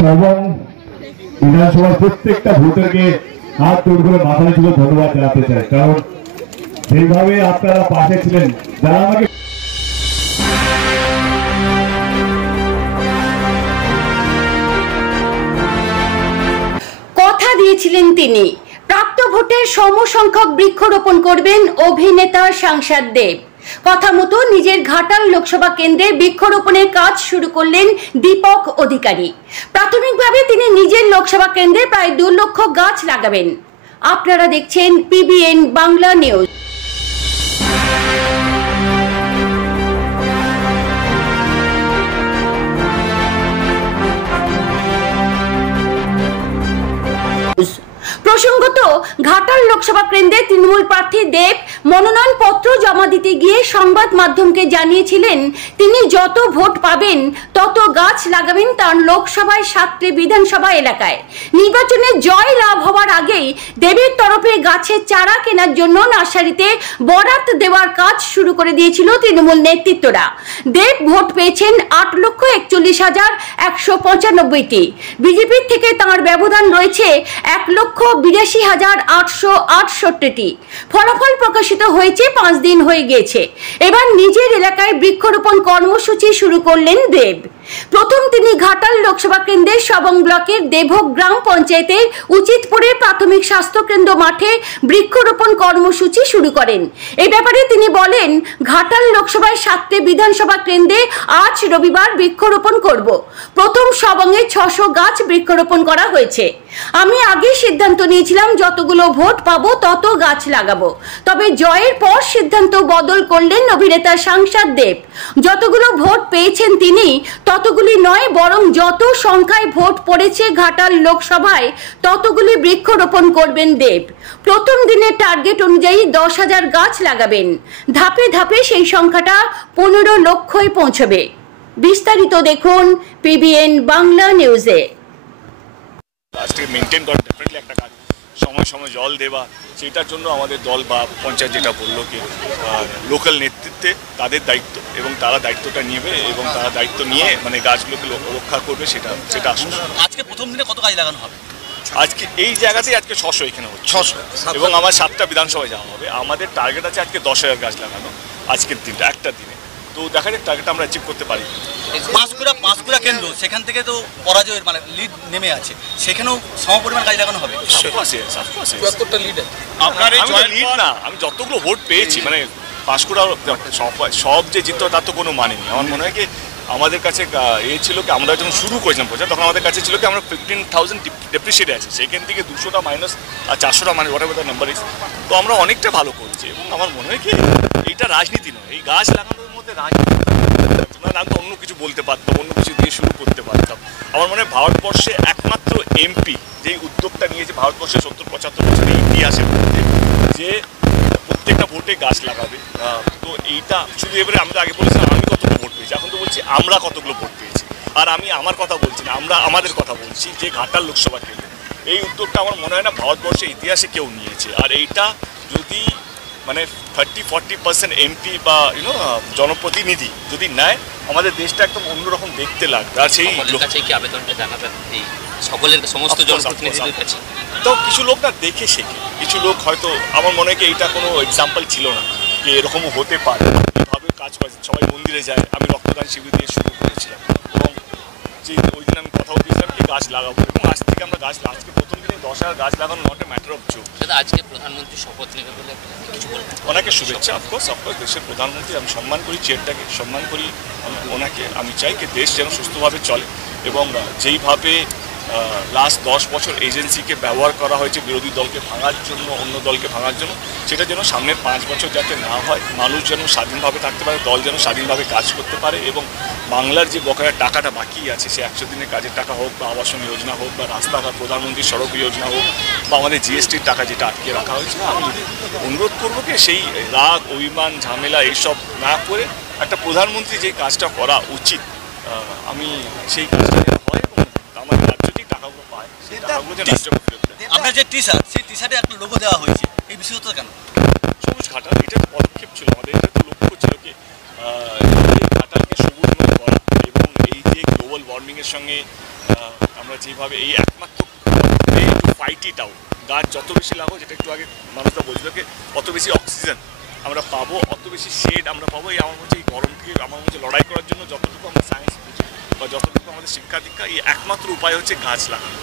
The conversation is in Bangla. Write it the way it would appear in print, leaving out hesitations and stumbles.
সবং বিধানসভার প্রত্যেকটা ভোটারকে হাত জোড় করে মাথা নিচু করে ধন্যবাদ জানাতে চাই, কারণ যেভাবে আপনারা পাশে ছিলেন, যারা আমাকে কথা দিয়েছিলেন তিনি প্রাপ্ত ভোটের সমসংখ্যক বৃক্ষরোপণ করবেন অভিনেতা সাংসদ দেব। কথা মতো নিজের ঘাটাল লোকসভা কেন্দ্রে বৃক্ষরোপণের কাজ শুরু করলেন দীপক অধিকারী। প্রাথমিকভাবে তিনি নিজের লোকসভা কেন্দ্রে প্রায় 2 লক্ষ গাছ লাগাবেন। আপনারা দেখছেন পিবিএন বাংলা নিউজ। প্রসঙ্গত, ঘাটাল লোকসভা কেন্দ্রে তৃণমূল প্রার্থী দেব মনোনয়ন পত্র জমা দিতে গিয়ে সংবাদ মাধ্যমকে জানিয়েছিলেন তিনি যত ভোট পাবেন তত গাছ লাগাবেন তার লোকসভায় 7টি বিধানসভা এলাকায়। নির্বাচনে জয় লাভ হওয়ার আগেই দেবের তরফে গাছের চারা কেনার জন্য নার্সারিতে বরাত দেওয়ার কাজ শুরু করে দিয়েছিল তৃণমূল নেতৃত্বরা। দেব ভোট পেয়েছেন 8,41,195টি। বিজেপির থেকে তাঁর ব্যবধান রয়েছে 1,82,868টি। ফলাফল প্রকাশিত হয়েছে 5 দিন হয়ে গিয়েছে। এবার নিজের এলাকায় বৃক্ষরোপণ কর্মসূচি শুরু করলেন দেব। প্রথম তিনি ঘাটাল লোকসভা কেন্দ্রের সবং ব্লকের দেভোগ গ্রাম পঞ্চায়েতের উচিতপুরের প্রাথমিক স্বাস্থ্য কেন্দ্র মাঠে বৃক্ষরোপণ কর্মসূচি শুরু করেন। এই ব্যাপারে তিনি বলেন, ঘাটাল লোকসভায় 7টি বিধানসভা কেন্দ্রে আজ রবিবার বৃক্ষরোপণ করব। প্রথম সবংয়ে 600 গাছ বৃক্ষরোপণ করা হয়েছে। আমি আগে সিদ্ধান্ত নিয়েছিলাম যতগুলো ভোট পাবো তত গাছ লাগাবো, তবে জয়ের পর সিদ্ধান্ত বদল করলেন অভিনেতা সাংসদ দেব। যতগুলো ভোট পেয়েছেন তিনি ততগুলি নয়, বরং যত সংখ্যায় ভোট পড়েছে ঘাটাল লোকসভায় ততগুলি বৃক্ষরোপণ করবেন দেব। প্রথম দিনের টার্গেট অনুযায়ী 10,000 গাছ লাগাবেন। ধাপে ধাপে সেই সংখ্যাটা 15 লক্ষয় পৌঁছবে। বিস্তারিত দেখুন পিবিএন বাংলা নিউজে। মেনটেন করা ডেফিনেটলি একটা কাজ, সময় সময় জল দেওয়া, সেটার জন্য আমাদের দল বা পঞ্চায়েত যেটা বললো কি লোকাল নেতৃত্বে তাদের দায়িত্ব, এবং তারা দায়িত্বটা নেবে এবং তারা দায়িত্ব নিয়ে মানে গাছগুলোকে রক্ষা করবে, সেটা আসলে। আজকে প্রথম দিনে কত গাছ লাগানো হবে? আজকে এই জায়গাতেই আজকে 600 এখানে হচ্ছে 600, এবং আমার 7টা বিধানসভায় যাওয়া হবে। আমাদের টার্গেট আছে আজকে 10,000 গাছ লাগানো আজকের দিনটা, একটা দিনে। তো দেখা যাক টার্গেটটা আমরা অ্যাচিভ করতে পারি। পাঁশকুড়া কেন্দ্র, সেখান থেকে তো পরাজয়ের মানে লিড নেমে আছে, সেখানেও সমপরিমাণ গাছ লাগানো হবে। আপনার এই লিড না, আমি যতগুলো ভোট পেয়েছি মানে পাঁশকুড়া সব যে জিততে তার তো কোনো মানে নেই। আমার মনে হয় কি আমাদের কাছে ছিল কি, আমরা যখন শুরু করেছিলাম প্রচার তখন আমাদের কাছে ছিল কি আমরা 15,000 ডেপ্রিসিয়েট আছে, সেখান থেকে 200টা মাইনাস আর 400টা মানে what ever the number is. তো আমরা অনেকটা ভালো করছি, এবং আমার মনে হয় কি এইটা রাজনীতি নয়, এই গাছ লাগানোর মধ্যে রাজনীতি আমি তো অন্য কিছু বলতে পারতাম, অন্য কিছু দিয়ে শুরু করতে পারতাম। আমার মনে হয় ভারতবর্ষে একমাত্র এমপি যেই উদ্যোগটা নিয়েছে ভারতবর্ষে 70-75 বছরের ইতিহাসের মধ্যে, যে প্রত্যেকটা ভোটে গাছ লাগাবে। তো এইটা শুধু এবারে আমরা আগে বলেছিলাম আমি কতগুলো ভোট পেয়েছি, এখন তো বলছি আমরা কতগুলো ভোট পেয়েছি। আর আমি আমার কথা বলছি না, আমরা আমাদের কথা বলছি যে ঘাটাল লোকসভা কেন্দ্রে এই উদ্যোগটা আমার মনে হয় না ভারতবর্ষের ইতিহাসে কেউ নিয়েছে। আর এইটা যদি মানে 30-40% এমপি বা জনপ্রতিনিধি যদি নেয়, আমাদের দেশটা একদম অন্যরকম দেখতে লাগবে। আর সেই আবেদনটা জানাবেন সকলের সমস্ত জনপ্রতিনিধিদের কাছে। তো কিছু লোক না দেখে শেখে, কিছু লোক হয়তো আমার মনে হয় কি এইটা কোনো এক্সাম্পল ছিল না যে এরকমও হতে পারে, এভাবে কাজ করে সবাই মন্দিরে যায়। আমি রক্তদান শিবির দিয়ে শুরু করেছিলাম, এবং যে ওই দিন আমি কথাও দিয়েছিলাম কি গাছ লাগাবো, এবং আজ থেকে আমরা গাছ আজকে প্রথম দিনে 10,000 গাছ লাগানো not a matter of joke. আজকে প্রধানমন্ত্রী শপথ নেবে বলে কিছু বলবেন? ওনাকে শুভেচ্ছা। অফকোর্স দেশের প্রধানমন্ত্রী, আমি সম্মান করি, চেয়ারটাকে সম্মান করি ওনাকে। আমি চাই কি দেশ যেন সুস্থভাবে চলে, এবং যেইভাবে লাস্ট 10 বছর এজেন্সিকে ব্যবহার করা হয়েছে বিরোধী দলকে ভাঙার জন্য, অন্য দলকে ভাঙার জন্য, সেটা যেন সামনের 5 বছর যাতে না হয়। মানুষ যেন স্বাধীনভাবে থাকতে পারে, দল যেন স্বাধীনভাবে কাজ করতে পারে, এবং বাংলার যে বকেয়ার টাকাটা বাকি আছে, সে 100 দিনের কাজের টাকা হোক বা আবাসন যোজনা হোক বা রাস্তাঘাট, প্রধানমন্ত্রী সড়ক যোজনা হোক বা আমাদের জিএসটির টাকা যেটা আটকে রাখা হয়েছে, আমি অনুরোধ করবো কি সেই রাগ, অভিমান, ঝামেলা এইসব না করে একটা প্রধানমন্ত্রী যে কাজটা করা উচিত, আমি সেই কাজটা হয় এবং আমার রাজ্যটি টাকাগুলো পায়, সেই টাকাগুলো যেন রাজ্যকে ফেরত দেয়। আপনার যে টি শার্ট, সেই টি শার্টে একটা লোগো দেওয়া হয়েছে, এই বিশেষত কেন? সবুজ ঘাটাল, এটা তো পদক্ষেপ ছিল আমাদের, এটা তো লক্ষ্য ছিল কি ঘাটালকে সবুজময় করা, এবং এই যে গ্লোবাল ওয়ার্মিংয়ের সঙ্গে আমরা যেভাবে এই একমাত্র ফাইট ইট আউট, গাছ যত বেশি লাগাবো, যেটা একটু আগে মানুষরা বলছিল কি অত বেশি অক্সিজেন আমরা পাবো, অত বেশি শেড আমরা পাবো। এই আমার মধ্যে এই গরমকে আমার মধ্যে লড়াই করার জন্য যতটুকু আমরা সায়েন্স বুঝি বা যতটুকু আমাদের শিক্ষা দীক্ষা, এই একমাত্র উপায় হচ্ছে গাছ লাগানো।